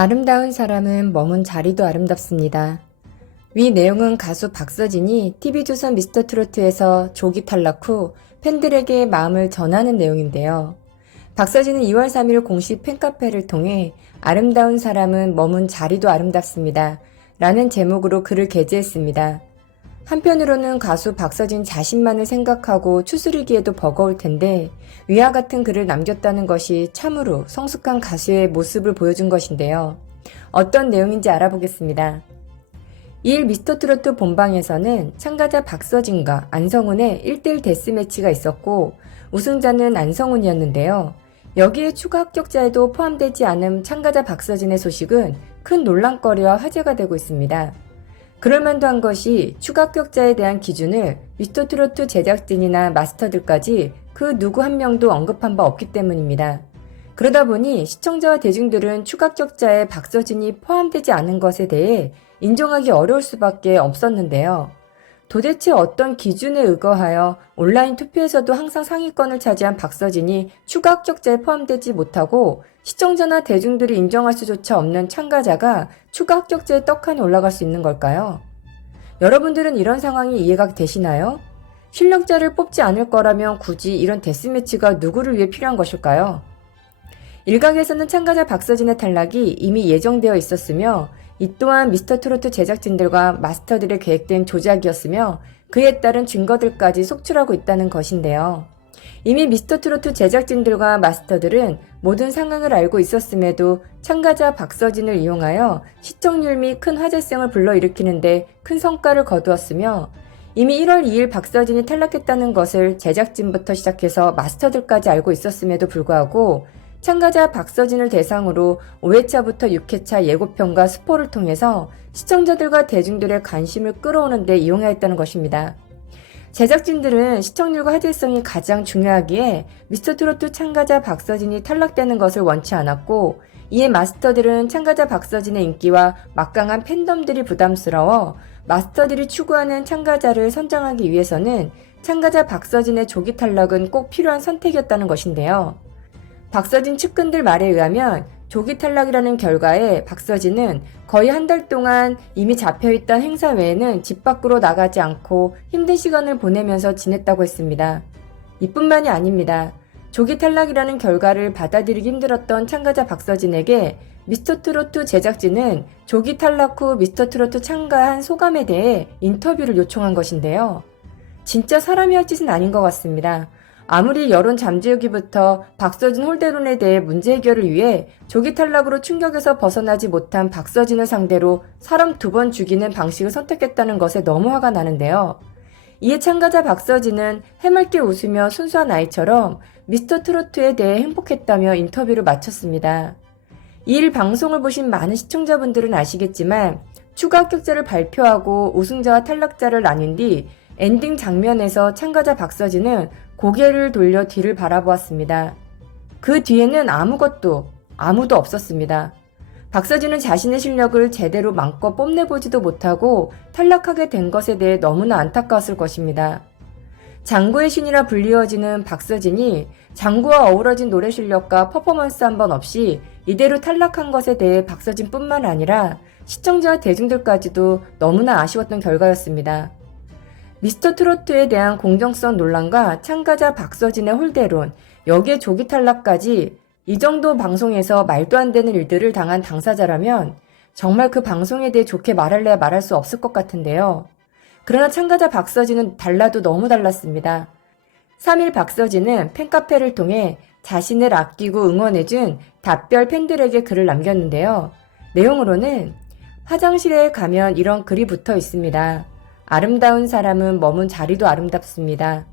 아름다운 사람은 머문 자리도 아름답습니다. 위 내용은 가수 박서진이 TV조선 미스터트로트에서 조기 탈락 후 팬들에게 마음을 전하는 내용인데요. 박서진은 2월 3일 공식 팬카페를 통해 아름다운 사람은 머문 자리도 아름답습니다. 라는 제목으로 글을 게재했습니다. 한편으로는 가수 박서진 자신만을 생각하고 추스리기에도 버거울 텐데 위와 같은 글을 남겼다는 것이 참으로 성숙한 가수의 모습을 보여준 것인데요. 어떤 내용인지 알아보겠습니다. 2일 미스터트로트 본방에서는 참가자 박서진과 안성훈의 1대1 데스매치가 있었고 우승자는 안성훈이었는데요. 여기에 추가 합격자에도 포함되지 않은 참가자 박서진의 소식은 큰 논란거리와 화제가 되고 있습니다. 그럴만도 한 것이 추가 합격자에 대한 기준을 미스터트로트 제작진이나 마스터들까지 그 누구 한 명도 언급한 바 없기 때문입니다. 그러다 보니 시청자와 대중들은 추가 합격자에 박서진이 포함되지 않은 것에 대해 인정하기 어려울 수밖에 없었는데요. 도대체 어떤 기준에 의거하여 온라인 투표에서도 항상 상위권을 차지한 박서진이 추가 합격자에 포함되지 못하고 시청자나 대중들이 인정할 수조차 없는 참가자가 추가 합격자에 떡하니 올라갈 수 있는 걸까요? 여러분들은 이런 상황이 이해가 되시나요? 실력자를 뽑지 않을 거라면 굳이 이런 데스매치가 누구를 위해 필요한 것일까요? 일각에서는 참가자 박서진의 탈락이 이미 예정되어 있었으며 이 또한 미스터트로트 제작진들과 마스터들의 계획된 조작이었으며 그에 따른 증거들까지 속출하고 있다는 것인데요. 이미 미스터트로트 제작진들과 마스터들은 모든 상황을 알고 있었음에도 참가자 박서진을 이용하여 시청률 및 큰 화제성을 불러일으키는데 큰 성과를 거두었으며 이미 1월 2일 박서진이 탈락했다는 것을 제작진부터 시작해서 마스터들까지 알고 있었음에도 불구하고 참가자 박서진을 대상으로 5회차부터 6회차 예고편과 스포를 통해서 시청자들과 대중들의 관심을 끌어오는 데 이용하였다는 것입니다. 제작진들은 시청률과 화제성이 가장 중요하기에 미스터트로트 참가자 박서진이 탈락되는 것을 원치 않았고 이에 마스터들은 참가자 박서진의 인기와 막강한 팬덤들이 부담스러워 마스터들이 추구하는 참가자를 선정하기 위해서는 참가자 박서진의 조기 탈락은 꼭 필요한 선택이었다는 것인데요. 박서진 측근들 말에 의하면 조기 탈락이라는 결과에 박서진은 거의 한 달 동안 이미 잡혀있던 행사 외에는 집 밖으로 나가지 않고 힘든 시간을 보내면서 지냈다고 했습니다. 이뿐만이 아닙니다. 조기 탈락이라는 결과를 받아들이기 힘들었던 참가자 박서진에게 미스터트로트 제작진은 조기 탈락 후 미스터트로트 참가한 소감에 대해 인터뷰를 요청한 것인데요. 진짜 사람이 할 짓은 아닌 것 같습니다. 아무리 여론 잠재우기부터 박서진 홀대론에 대해 문제 해결을 위해 조기 탈락으로 충격에서 벗어나지 못한 박서진을 상대로 사람 2번 죽이는 방식을 선택했다는 것에 너무 화가 나는데요. 이에 참가자 박서진은 해맑게 웃으며 순수한 아이처럼 미스터트로트에 대해 행복했다며 인터뷰를 마쳤습니다. 이 일 방송을 보신 많은 시청자분들은 아시겠지만 추가 합격자를 발표하고 우승자와 탈락자를 나뉜 뒤 엔딩 장면에서 참가자 박서진은 고개를 돌려 뒤를 바라보았습니다. 그 뒤에는 아무도 없었습니다. 박서진은 자신의 실력을 제대로 마음껏 뽐내보지도 못하고 탈락하게 된 것에 대해 너무나 안타까웠을 것입니다. 장구의 신이라 불리워지는 박서진이 장구와 어우러진 노래 실력과 퍼포먼스 한 번 없이 이대로 탈락한 것에 대해 박서진뿐만 아니라 시청자와 대중들까지도 너무나 아쉬웠던 결과였습니다. 미스터트로트에 대한 공정성 논란과 참가자 박서진의 홀대론, 여기에 조기 탈락까지 이 정도 방송에서 말도 안 되는 일들을 당한 당사자라면 정말 그 방송에 대해 좋게 말할래야 말할 수 없을 것 같은데요. 그러나 참가자 박서진은 달라도 너무 달랐습니다. 3일 박서진은 팬카페를 통해 자신을 아끼고 응원해준 답별 팬들에게 글을 남겼는데요. 내용으로는 화장실에 가면 이런 글이 붙어 있습니다. 아름다운 사람은 머문 자리도 아름답습니다.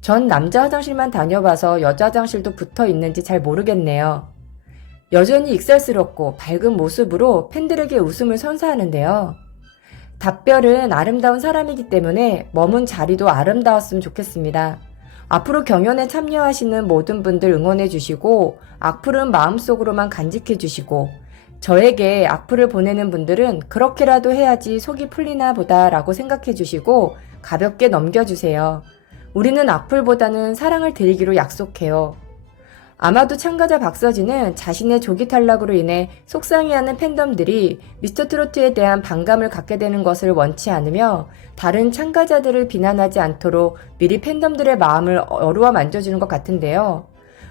전 남자 화장실만 다녀봐서 여자 화장실도 붙어 있는지 잘 모르겠네요. 여전히 익살스럽고 밝은 모습으로 팬들에게 웃음을 선사하는데요. 답별은 아름다운 사람이기 때문에 머문 자리도 아름다웠으면 좋겠습니다. 앞으로 경연에 참여하시는 모든 분들 응원해 주시고 악플은 마음속으로만 간직해 주시고 저에게 악플을 보내는 분들은 그렇게라도 해야지 속이 풀리나 보다 라고 생각해 주시고 가볍게 넘겨주세요. 우리는 악플보다는 사랑을 드리기로 약속해요. 아마도 참가자 박서진은 자신의 조기 탈락으로 인해 속상해하는 팬덤들이 미스터트로트에 대한 반감을 갖게 되는 것을 원치 않으며 다른 참가자들을 비난하지 않도록 미리 팬덤들의 마음을 어루어 만져주는 것 같은데요.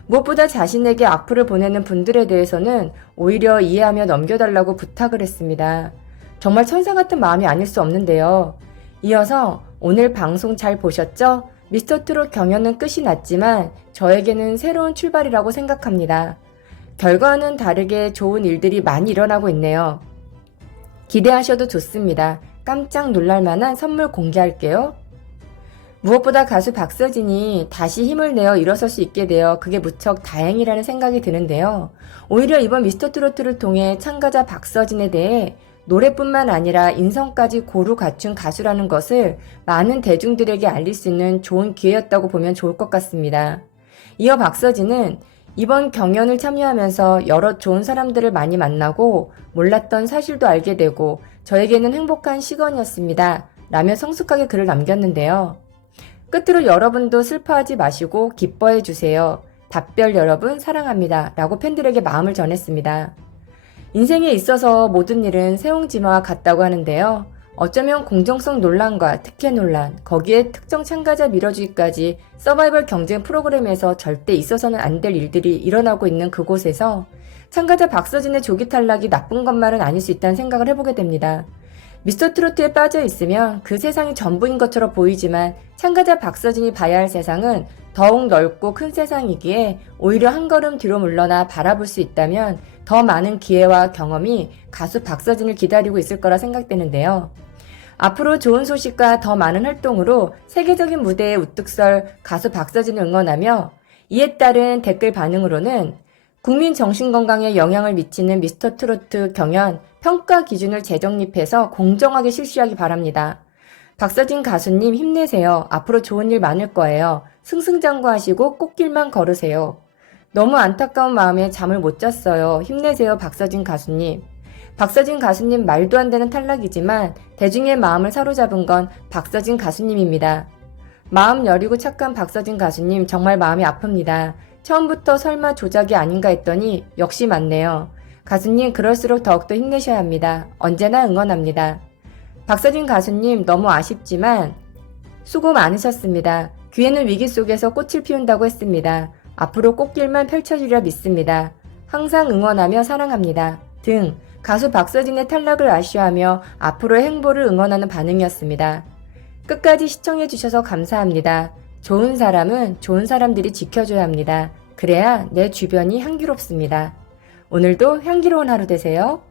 무엇보다 자신에게 악플을 보내는 분들에 대해서는 오히려 이해하며 넘겨달라고 부탁을 했습니다. 정말 천사 같은 마음이 아닐 수 없는데요. 이어서 오늘 방송 잘 보셨죠? 미스터트롯 경연은 끝이 났지만 저에게는 새로운 출발이라고 생각합니다. 결과와는 다르게 좋은 일들이 많이 일어나고 있네요. 기대하셔도 좋습니다. 깜짝 놀랄 만한 선물 공개할게요. 무엇보다 가수 박서진이 다시 힘을 내어 일어설 수 있게 되어 그게 무척 다행이라는 생각이 드는데요. 오히려 이번 미스터트로트를 통해 참가자 박서진에 대해 노래뿐만 아니라 인성까지 고루 갖춘 가수라는 것을 많은 대중들에게 알릴 수 있는 좋은 기회였다고 보면 좋을 것 같습니다. 이어 박서진은 이번 경연을 참여하면서 여러 좋은 사람들을 많이 만나고 몰랐던 사실도 알게 되고 저에게는 행복한 시간이었습니다. 라며 성숙하게 글을 남겼는데요. 끝으로 여러분도 슬퍼하지 마시고 기뻐해 주세요. 답별 여러분 사랑합니다. 라고 팬들에게 마음을 전했습니다. 인생에 있어서 모든 일은 세옹지마와 같다고 하는데요. 어쩌면 공정성 논란과 특혜 논란, 거기에 특정 참가자 밀어주기까지 서바이벌 경쟁 프로그램에서 절대 있어서는 안 될 일들이 일어나고 있는 그곳에서 참가자 박서진의 조기 탈락이 나쁜 것만은 아닐 수 있다는 생각을 해보게 됩니다. 미스터트로트에 빠져 있으면 그 세상이 전부인 것처럼 보이지만 참가자 박서진이 봐야 할 세상은 더욱 넓고 큰 세상이기에 오히려 한 걸음 뒤로 물러나 바라볼 수 있다면 더 많은 기회와 경험이 가수 박서진을 기다리고 있을 거라 생각되는데요. 앞으로 좋은 소식과 더 많은 활동으로 세계적인 무대에 우뚝 설 가수 박서진을 응원하며 이에 따른 댓글 반응으로는 국민 정신건강에 영향을 미치는 미스터트로트 경연 평가 기준을 재정립해서 공정하게 실시하기 바랍니다. 박서진 가수님 힘내세요. 앞으로 좋은 일 많을 거예요. 승승장구하시고 꽃길만 걸으세요. 너무 안타까운 마음에 잠을 못 잤어요. 힘내세요, 박서진 가수님. 박서진 가수님 말도 안 되는 탈락이지만 대중의 마음을 사로잡은 건 박서진 가수님입니다. 마음 여리고 착한 박서진 가수님 정말 마음이 아픕니다. 처음부터 설마 조작이 아닌가 했더니 역시 맞네요. 가수님 그럴수록 더욱더 힘내셔야 합니다. 언제나 응원합니다. 박서진 가수님 너무 아쉽지만 수고 많으셨습니다. 기회는 위기 속에서 꽃을 피운다고 했습니다. 앞으로 꽃길만 펼쳐주려 믿습니다. 항상 응원하며 사랑합니다. 등 가수 박서진의 탈락을 아쉬워하며 앞으로의 행보를 응원하는 반응이었습니다. 끝까지 시청해주셔서 감사합니다. 좋은 사람은 좋은 사람들이 지켜줘야 합니다. 그래야 내 주변이 향기롭습니다. 오늘도 향기로운 하루 되세요.